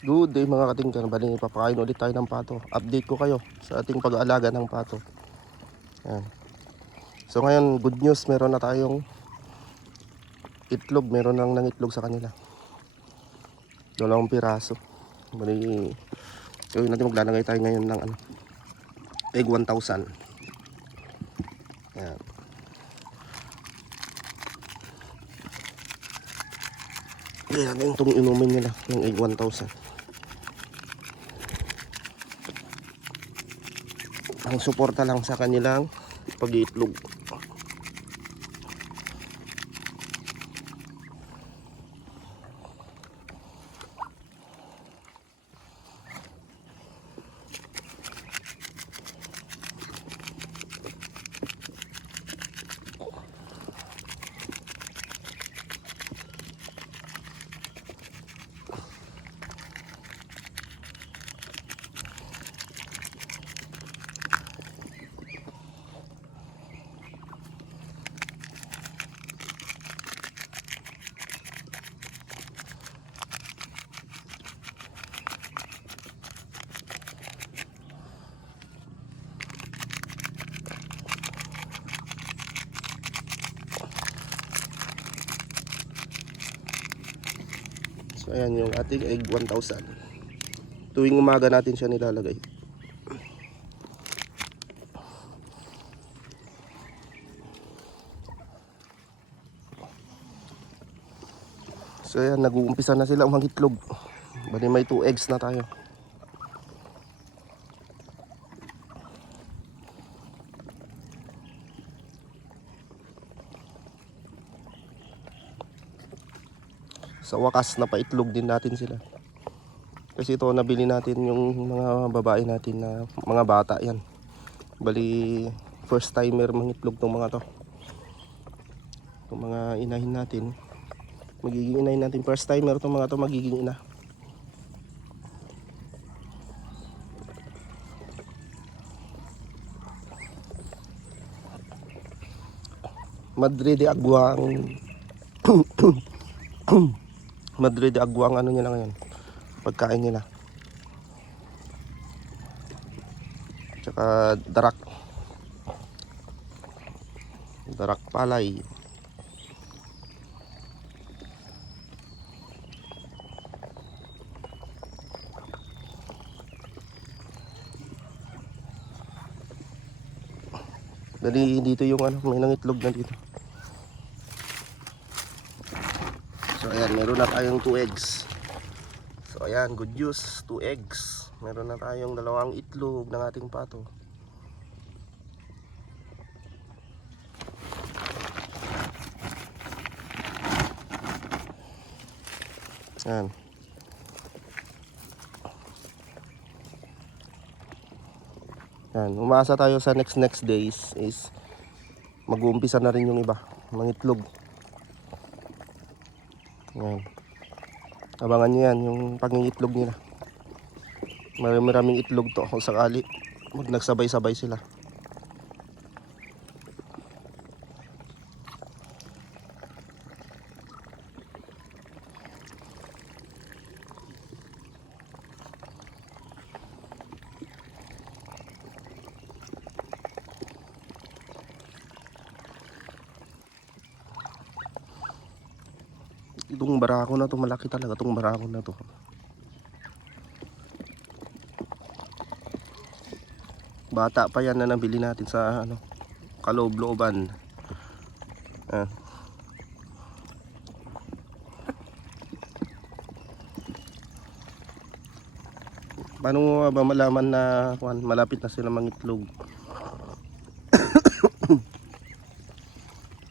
Good day mga katingkan, bali papakain ulit tayo ng pato. Update ko kayo sa ating pag-aalaga ng pato. Yan. So ngayon, good news, meron na tayong itlog. Meron nang nangitlog sa kanila. 2 piraso. Bali, gawin natin, maglalagay tayo ngayon ng egg 1,000. Yan. Kaya natin itong inumin nila ng egg 1,000. Ang suporta lang sa kanilang pag-iitlog. So ayan yung ating egg 1,000. Tuwing umaga natin siya nilalagay. So ayan, nag-uumpisa na sila mangitlog. Bali may 2 eggs na tayo. Sa wakas, napaitlog din natin sila. Kasi ito, nabili natin yung mga babae natin na mga bata yan. Bali, first timer mangitlog tong mga to. Itong mga inahin natin. Magiging inahin natin. First timer itong mga to, magiging ina. Madre de Aguang. Madre de Aguang ano nila ngayon, pagkain nila. Tsaka darak palay. Dali dito yung may nangitlog na dito. So ayan, meron na tayong 2 eggs. So ayan, good news, 2 eggs. Meron na tayong 2 itlog ng ating pato. Ayan. Ayan, umaasa tayo sa next days is mag-uumpisa na rin yung iba, mangitlog. Ayan. Abangan nyo yan, yung pangingitlog nila. Maraming itlog to kung sakali nagsabay-sabay sila. Itong barako na to, malaki talaga itong barako na to. Bata pa yan na nabili natin sa kaloob-looban. Paano mo ba malaman na malapit na sila mangitlog?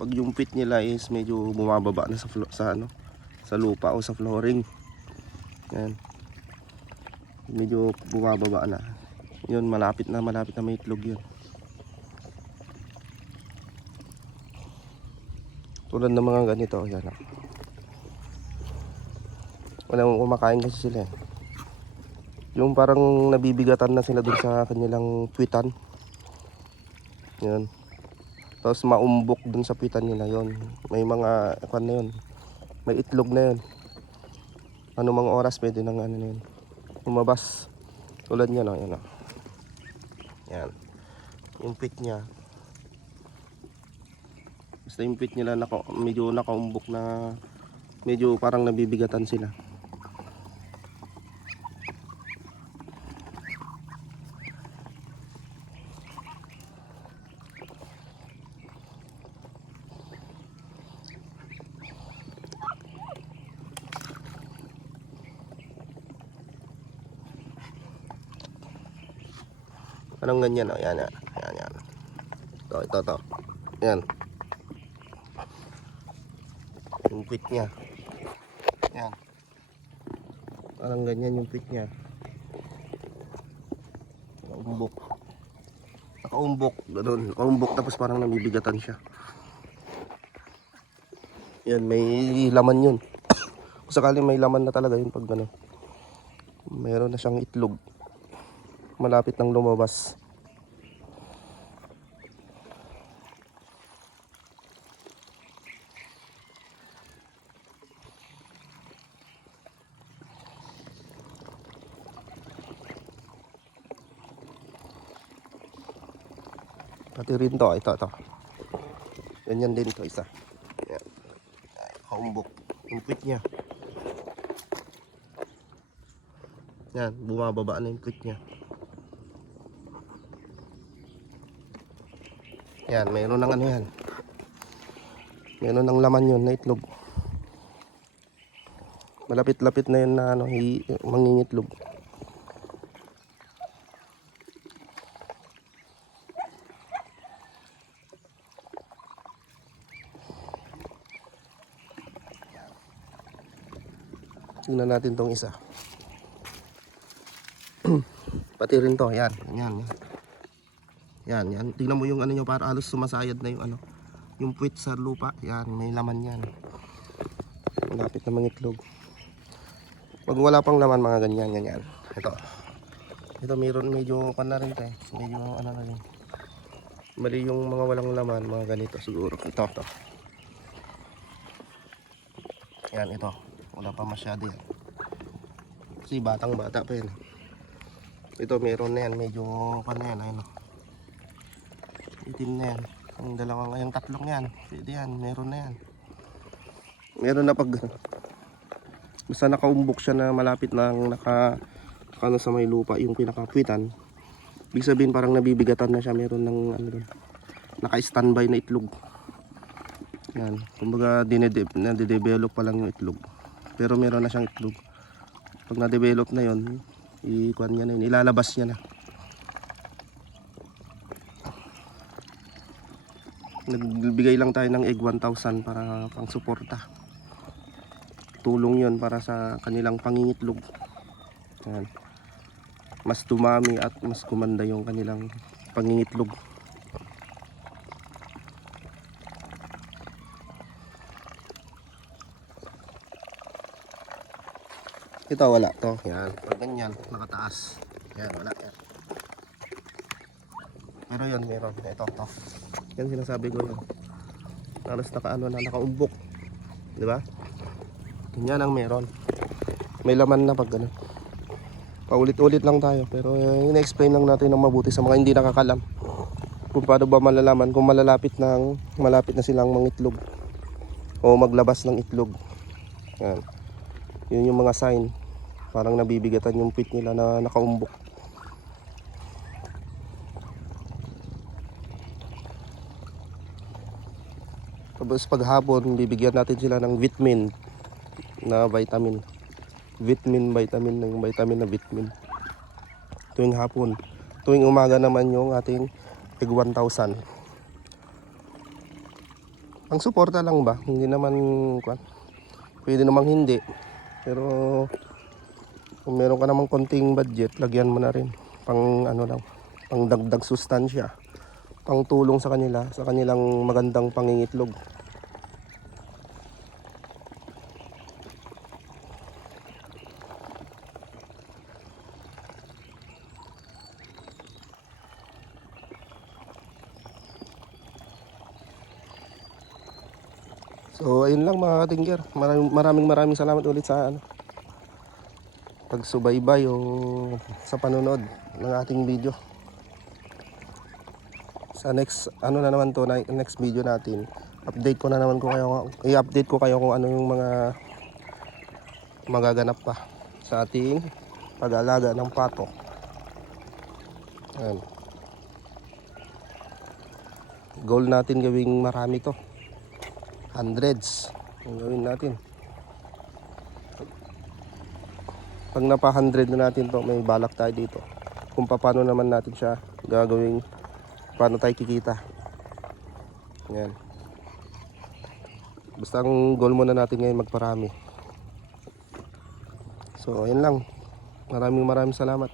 Pag yung pit nila is medyo bumababa na sa lupa o sa flooring. Yan. Medyo bumababa na. Yun, malapit na may itlog yun. Tulad ng mga ganito, yan. Walang kumakain kasi sila. Yung parang nabibigatan na sila dun sa kanilang puwitan. Yan. Tapos maumbok dun sa puwitan nila yon. May mga na yun. May itlog na yun. Anumang oras pwede nang ano na yun, lumabas. Tulad niya, no? Yan, no? Yan. Yung pit niya. Basta yung pit nila medyo nakaumbok na, medyo parang nabibigatan sila. Anong ganyan, oh? Yan, yan. Yan, yan. Ito. Yan. Yung pit niya. Yan. Parang ganyan yung pit niya. Nakaumbok. Nakaumbok. Ganun. Nakaumbok tapos parang nabibigatan siya. Yan, may laman yun. Kung sakaling may laman na talaga yun pag gano'n. Meron na siyang itlog. Malapit nang lumabas. Pati rin to, ito. Ganyan din to, isa. Yan. Kaumbok. Yung pit niya. Yan, bumababa na yung pit niya. Yan, mayroon ng ano yan. Mayroon ng laman yun na itlog. Malapit-lapit na yun na ano, mangingitlog. Tingnan natin tong isa. Pati rin to, yan. Yan. Tingnan mo yung ano nyo, para halos sumasayad na yung ano, yung puwit sa lupa. Yan, may laman yan. Malapit na mangitlog. Pag wala pang laman, mga ganyan. Ito mayroon medyo pan na rin to eh. Medyo ano na rin. Mali yung mga walang laman, mga ganito siguro. Ito. Yan, ito. Wala pa masyado yan. Kasi batang bata pa yan. Ito meron na yan, medyo pan na yan, ayun. Itim na yan. Yung tatlong yan, pwede yan, meron na yan. Meron na pag basta nakaumbok siya na malapit lang ano sa may lupa yung pinakapwitan. Ibig sabihin parang nabibigatan na siya, meron ng ano doon, naka-standby na itlog. Yan, kumbaga nade-develop pa lang yung itlog. Pero meron na siyang itlog. Pag na-develop na yon, ikuan niya na yun, ilalabas niya na. Nagbigay lang tayo ng egg 1,000 para pang suporta. Tulong yon para sa kanilang pangingitlog. Yan. Mas dumami at mas kumanda yung kanilang pangingitlog. Ito wala to. Yan. Pag ganyan, nakataas. Yan, wala yan. Pero yun, meron. Ito, to. Yan sinasabi ko yun. Halos nakaumbok. Diba? Yan ang meron. May laman na pag gano'n. Paulit-ulit lang tayo. Pero ina-explain lang natin ng mabuti sa mga hindi nakakalam. Kung paano ba malalaman kung malapit na silang mangitlog. O maglabas ng itlog. Yan. Yun yung mga sign. Parang nabibigatan yung pit nila na nakaumbok. Tapos paghapon, bibigyan natin sila ng vitamin na vitamin. Vitamin na vitamin. Tuwing hapon. Tuwing umaga naman yung ating tig 1,000. Ang suporta lang ba? Hindi naman, pwede namang hindi. Pero kung meron ka namang konting budget, lagyan mo na rin. Pang ano lang, pang dagdag sustansya. Pang tulong sa kanila, sa kanilang magandang pangingitlog. So ayun lang mga katingger. Maraming salamat ulit sa pagsubaybay o sa panonood ng ating video. Sa next ano na naman to, next video natin, update ko na naman ko kayo, i-update ko kayo kung ano yung mga magaganap pa sa ating pag-aalaga ng pato. Ayan. Goal natin gawing marami to, hundreds ang gawin natin. Pag napa 100 na natin to, may balak tayo dito kung paano naman natin siya gagawing, paano tayo kikita. Yan. Basta ang goal muna natin ngayon magparami. So ayun lang, maraming salamat.